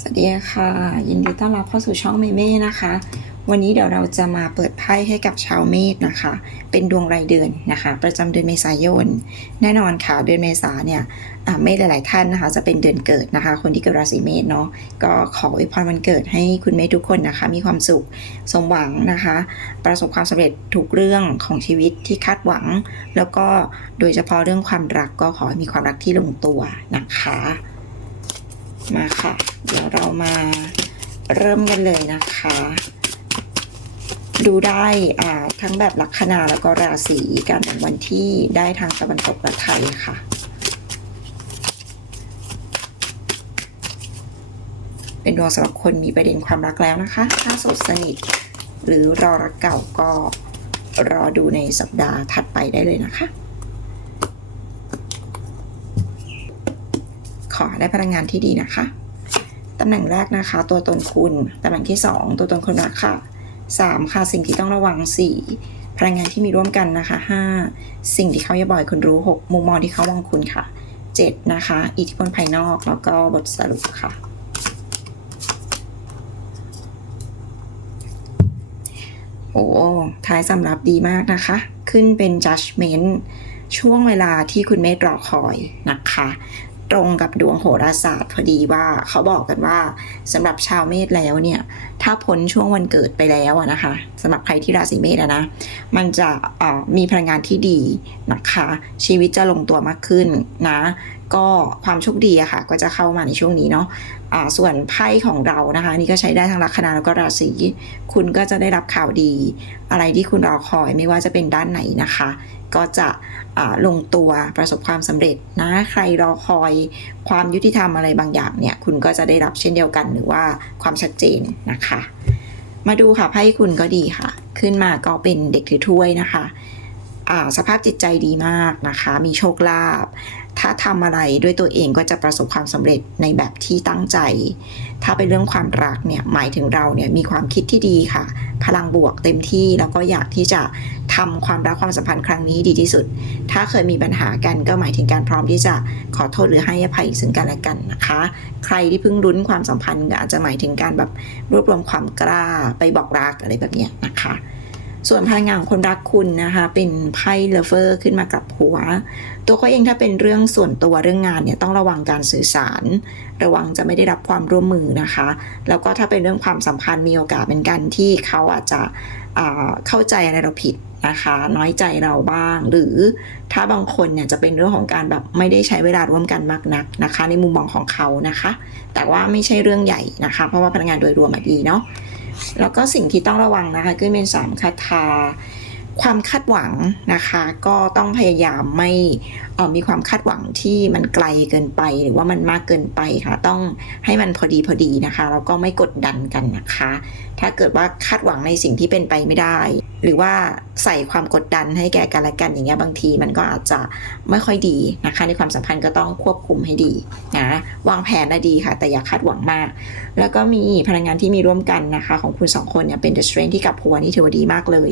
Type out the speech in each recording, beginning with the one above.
สวัสดีค่ะ ยินดีต้อนรับเข้าสู่ช่องเมเม่นะคะ วันนี้เดี๋ยวเราจะมาเปิดไพ่ให้กับชาวเมษนะคะ เป็นดวงรายเดือนนะคะ ประจำเดือนเมษายน แน่นอนค่ะเดือนเมษาเนี่ยเมษหลาย ๆ ท่านนะคะ จะเป็นเดือนเกิดนะคะ คนที่เกิดราศีเมษเนาะก็ขออวยพรวันเกิดให้คุณเมษทุกคนนะคะ มีความสุขสมหวังนะคะ ประสบความสำเร็จทุกเรื่องของชีวิตที่คาดหวัง แล้วก็โดยเฉพาะเรื่องความรักก็ขอให้มีความรักที่ลงตัวนะคะ มาค่ะ เดี๋ยวเรามาเริ่มกันเลยนะคะ ดูได้อ่าทั้งแบบลัคนาแล้วก็ราศีกันวันที่ได้ทางตะวันตกและไทยค่ะเป็นดวงสำหรับคนมีประเด็นความรักแล้วนะคะ ถ้าโสดสนิท หรือรอรักเก่าก็รอดูในสัปดาห์ถัดไปได้เลยนะคะ ขอ ได้พลังงานที่ดีนะคะตำแหน่งแรกนะคะ ตัวตนคุณตำแหน่งที่ 2 ตัวตนคนรักค่ะ 3 ค่ะสิ่งที่ต้องระวัง 4 พลังงานที่มีร่วมกันนะคะ 5 สิ่งที่เขาอย่าบ่อยคุณรู้ 6 มุมมองที่เขามองคุณค่ะ 7 นะคะ อิทธิพลภายนอกแล้วก็บทสรุปค่ะโอ้ท้ายสำรับดีมากนะคะ ขึ้นเป็น judgment ช่วงเวลาที่คุณเมธรอคอยนะคะ ตรงกับดวงโหราศาสตร์ พอดีว่าเขาบอกกันว่าสำหรับชาวเมษแล้วเนี่ย ถ้าพ้นช่วงวันเกิดไปแล้วนะคะสำหรับใครที่ราศีเมษอะนะ มันจะมีพลังงานที่ดีนะคะ ชีวิตจะลงตัวมากขึ้นนะ ก็ความโชคดีอะค่ะ ก็จะเข้ามาในช่วงนี้เนาะอ่าส่วนไพ่ของเรานะคะ นี่ก็ใช้ได้ทั้งลัคนาแล้วก็ราศีคุณก็จะได้รับข่าวดี อะไรที่คุณรอคอยไม่ว่าจะเป็นด้านไหนนะคะ ก็จะลงตัวประสบความสำเร็จนะ ใครรอคอยความยุติธรรมอะไรบางอย่างเนี่ย คุณก็จะได้รับเช่นเดียวกันหรือว่าความชัดเจนนะคะ มาดูค่ะไพ่คุณก็ดีค่ะ ขึ้นมาก็เป็นเด็กถือถ้วยนะคะสภาพจิตใจดีมากนะคะ มีโชคลาภ ถ้าทำอะไรด้วยตัวเองก็จะประสบความสำเร็จในแบบที่ตั้งใจ ถ้าเป็นเรื่องความรักเนี่ยหมายถึงเราเนี่ยมีความคิดที่ดีค่ะ พลังบวกเต็มที่แล้วก็อยากที่จะ ทำความรักความสัมพันธ์ครั้งนี้ดีที่สุด ถ้าเคยมีปัญหากันก็หมายถึงการพร้อมที่จะขอโทษหรือให้อภัยซึ่งกันและกันนะคะ ใครที่เพิ่งรุ้นความสัมพันธ์ก็อาจจะหมายถึงการแบบรวบรวมความกล้าไปบอกรักอะไรแบบนี้นะคะส่วนพลังงานของคนรักคุณนะคะ เป็นไพ่เลเวอร์ขึ้นมากับหัว ตัวเขาเองถ้าเป็นเรื่องส่วนตัวเรื่องงานเนี่ยต้องระวังการสื่อสาร ระวังจะไม่ได้รับความร่วมมือนะคะ แล้วก็ถ้าเป็นเรื่องความสัมพันธ์มีโอกาสเป็นการที่เขาอาจจะ เข้าใจอะไรเราผิดนะคะ น้อยใจเราบ้าง หรือถ้าบางคนเนี่ยจะเป็นเรื่องของการแบบไม่ได้ใช้เวลาร่วมกันมากนักนะคะ ในมุมมองของเขานะคะ แต่ว่าไม่ใช่เรื่องใหญ่นะคะ เพราะว่าพลังงานโดยรวมดีเนาะแล้วก็สิ่งที่ต้องระวังนะคะก็เป็นสามคาถาความคาดหวังนะคะ ก็ต้องพยายามไม่ มีความคาดหวังที่มันไกลเกินไป หรือว่ามันมากเกินไปค่ะ ต้องให้มันพอดีพอดีนะคะแล้วก็ไม่กดดันกันนะคะ ถ้าเกิดว่าคาดหวังในสิ่งที่เป็นไปไม่ได้ หรือว่าใส่ความกดดันให้แก่กันและกันอย่างเงี้ยบางทีมันก็อาจจะไม่ค่อยดีนะคะ ในความสัมพันธ์ก็ต้องควบคุมให้ดีนะวางแผนได้ดีค่ะ แต่อย่าคาดหวังมาก แล้วก็มีพลังงานที่มีร่วมกันนะคะ ของคุณสองคนเนี่ยเป็น The Strength ที่กับหัวนี่ถือว่าดีมากเลย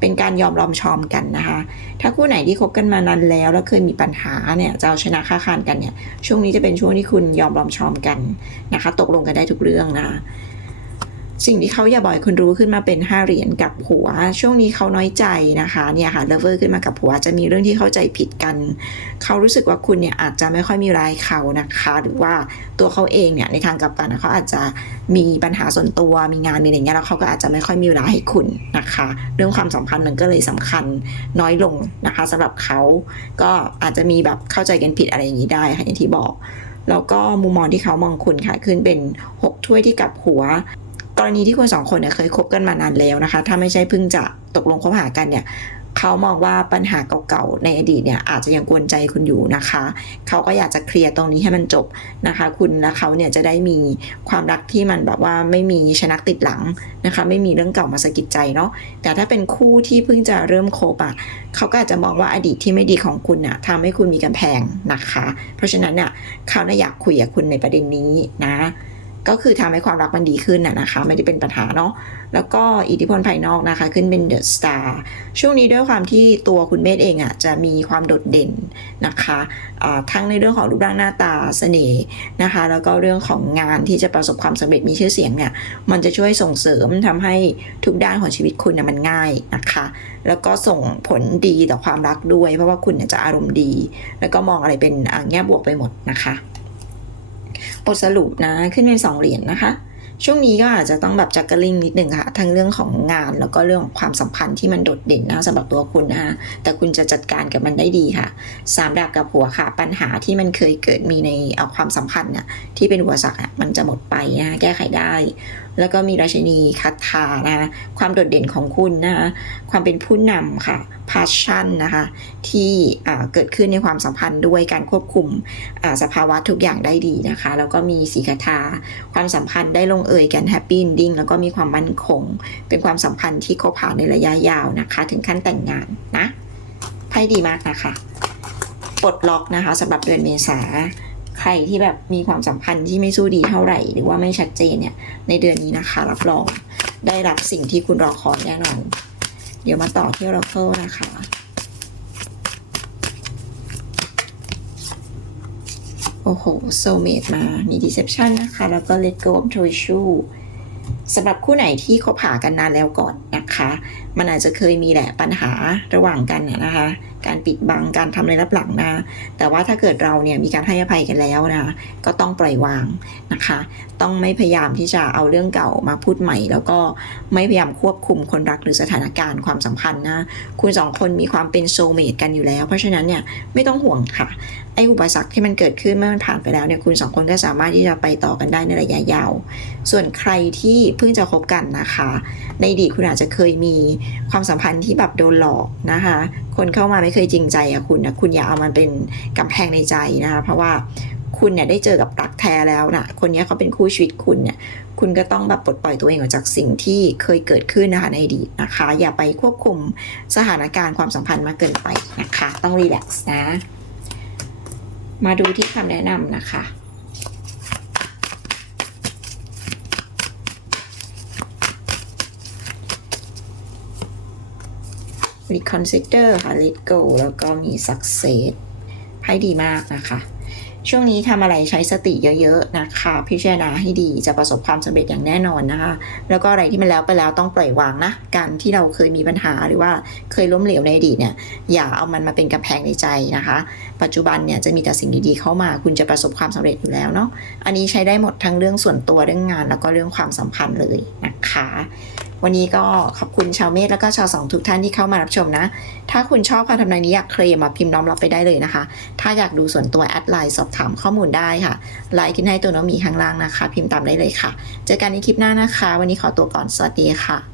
เป็นการยอมรอมชอมกันนะคะ ถ้าคู่ไหนที่คบกันมานานแล้วแล้วเคยมีปัญหาเนี่ยจะเอาชนะค้าคานกันเนี่ยช่วงนี้จะเป็นช่วงที่คุณยอมรอมชอมกันนะคะ ตกลงกันได้ทุกเรื่องนะ สิ่งที่เขาอย่าบ่อยคุณรู้ขึ้นมาเป็นห้าเหรียญกับหัว ช่วงนี้เขาน้อยใจนะคะเนี่ยค่ะเลเวอร์ขึ้นมากับหัวจะมีเรื่องที่เข้าใจผิดกัน เขารู้สึกว่าคุณเนี่ยอาจจะไม่ค่อยมีรายเขานะคะ หรือว่าตัวเขาเองเนี่ยในทางกลับกันนะเขาอาจจะมีปัญหาส่วนตัวมีงานมีอะไรอย่างเงี้ยแล้วเขาก็อาจจะไม่ค่อยมีเวลาให้คุณนะคะ เรื่องความสัมพันธ์มันก็เลยสำคัญน้อยลงนะคะสำหรับเขาก็อาจจะมีแบบเข้าใจกันผิดอะไรอย่างนี้ได้ค่ะอย่างที่บอกแล้วก็มุมมองที่เขามองคุณค่ะขึ้นเป็น 6 ถ้วยที่กับหัว กรณีที่คุณสองคนเนี่ยเคยคบกันมานานแล้วนะคะ ถ้าไม่ใช่เพิ่งจะตกลงคบหากันเนี่ยเขามองว่าปัญหาเก่าๆในอดีตเนี่ยอาจจะยังกวนใจคุณอยู่นะคะ เขาก็อยากจะเคลียร์ตรงนี้ให้มันจบนะคะ คุณและเขาเนี่ยจะได้มีความรักที่มันแบบว่าไม่มีชนักติดหลังนะคะ ไม่มีเรื่องเก่ามาสะกิดใจเนาะ แต่ถ้าเป็นคู่ที่เพิ่งจะเริ่มคบอะเขาก็อาจจะมองว่าอดีตที่ไม่ดีของคุณน่ะทำให้คุณมีกำแพงนะคะ เพราะฉะนั้นเนี่ยเขาน่ะอยากคุยกับคุณในประเด็นนี้นะ ก็คือทำให้ความรักมันดีขึ้นนะคะ ไม่ได้เป็นปัญหาเนาะแล้วก็อิทธิพลภายนอกนะคะ ขึ้นเป็นเดอะสตาร์ช่วงนี้ด้วยความที่ตัวคุณเมธเองอะ่ะจะมีความโดดเด่นนะคะอ่าทั้งในเรื่องของรูปร่างหน้าตาเสน่ห์นะคะ แล้วก็เรื่องของงานที่จะประสบความสำเร็จมีชื่อเสียงเนี่ยมันจะช่วยส่งเสริมทำให้ทุกด้านของชีวิตคุณนะมันง่ายนะคะ แล้วก็ส่งผลดีต่อความรักด้วย เพราะว่าคุณเนี่ยจะอารมณ์ดี แล้วก็มองอะไรเป็นแง่บวกไปหมดนะคะ บทสรุปนะขึ้นเป็นสองเหรียญนะคะ ช่วงนี้ก็อาจจะต้องแบบจักกลิงนิดหนึ่งค่ะ ทั้งเรื่องของงานแล้วก็เรื่องของความสัมพันธ์ที่มันโดดเด่นนะสำหรับตัวคุณนะคะแต่คุณจะจัดการกับมันได้ดีค่ะสามดาบกับหัวค่ะ ปัญหาที่มันเคยเกิดมีในความสัมพันธ์น่ะที่เป็นหัวสักมันจะหมดไปนะแก้ไขได้แล้วก็มีราชินีคัตทานะคะความโดดเด่นของคุณนะคะความเป็นผู้นำค่ะ passion นะคะที่เกิดขึ้นในความสัมพันธ์ด้วยการควบคุมสภาวะทุกอย่างได้ดีนะคะ แล้วก็มีสีคาทาความสัมพันธ์ได้ลงเอยกัน happy ending แล้วก็มีความมั่นคง เป็นความสัมพันธ์ที่คบหาในระยะยาวนะคะ ถึงขั้นแต่งงานนะไพ่ดีมากนะคะปลดล็อกนะคะสำหรับเดือนเมษา ใครที่แบบมีความสัมพันธ์ที่ไม่สู้ดีเท่าไหร่ หรือว่าไม่ชัดเจนเนี่ย ในเดือนนี้นะคะ รับรองได้รับสิ่งที่คุณรอคอยแน่นอน เดี๋ยวมาต่อที่ Oracle นะคะโอ้โหโซเมตมา มี deception นะคะ แล้วก็ let go of true issue สำหรับคู่ไหนที่คบหากันนานแล้วก่อนนะคะ มันอาจจะเคยมีแหละปัญหาระหว่างกันนะคะ การปิดบังการทำอะไรรับหลังนะ แต่ว่าถ้าเกิดเราเนี่ยมีการให้อภัยกันแล้วนะ ก็ต้องปล่อยวางนะคะ ต้องไม่พยายามที่จะเอาเรื่องเก่ามาพูดใหม่ แล้วก็ไม่พยายามควบคุมคนรักหรือสถานการณ์ความสัมพันธ์นะ คุณสองคนมีความเป็นโซเมตกันอยู่แล้ว เพราะฉะนั้นเนี่ยไม่ต้องห่วงค่ะ ไอ้อุปสรรคที่มันเกิดขึ้นเมื่อมันผ่านไปแล้วเนี่ยคุณสองคนก็สามารถที่จะไปต่อกันได้ในระยะยาว ส่วนใครที่เพิ่งจะคบกันนะคะ ในอดีตคุณอาจจะเคยมีความสัมพันธ์ที่แบบโดนหลอกนะคะ คนเข้ามาไม่เคยจริงใจอะคุณนะคุณอย่าเอามันเป็นกำแพงในใจนะคะเพราะว่าคุณเนี่ยได้เจอกับรักแท้แล้วนะคนนี้เขาเป็นคู่ชีวิตคุณเนี่ย คุณก็ต้องแบบปลดปล่อยตัวเองออกจากสิ่งที่เคยเกิดขึ้นนะคะในอดีตนะคะ อย่าไปควบคุมสถานการณ์ความสัมพันธ์มากเกินไปนะคะ ต้องรีแลกซ์นะ มาดูที่คำแนะนำนะคะ reconsider ค่ะ let go แล้วก็มี success ไพ่ดีมากนะคะ ช่วงนี้ทำอะไรใช้สติเยอะๆนะคะ พิจารณาให้ดีจะประสบความสำเร็จอย่างแน่นอนนะคะ แล้วก็อะไรที่มันแล้วไปแล้วต้องปล่อยวางนะ การที่เราเคยมีปัญหาหรือว่าเคยล้มเหลวในอดีตเนี่ย อย่าเอามันมาเป็นกำแพงในใจนะคะ ปัจจุบันเนี่ยจะมีแต่สิ่งดีๆเข้ามา คุณจะประสบความสำเร็จอยู่แล้วเนาะ อันนี้ใช้ได้หมดทั้งเรื่องส่วนตัวเรื่องงาน แล้วก็เรื่องความสัมพันธ์เลยนะคะ วันนี้ก็ขอบคุณชาวเมธแล้วก็ชาวสองทุกท่านที่เข้ามารับชมนะ ถ้าคุณชอบคำทำนายนี้อยากเคลมมาพิมพ์น้อมรับไปได้เลยนะคะ ถ้าอยากดูส่วนตัวแอดไลน์สอบถามข้อมูลได้ค่ะ ไลน์ที่ให้ตัวน้องหมีข้างล่างนะคะ พิมพ์ตามได้เลยค่ะ เจอกันในคลิปหน้านะคะ วันนี้ขอตัวก่อน สวัสดีค่ะ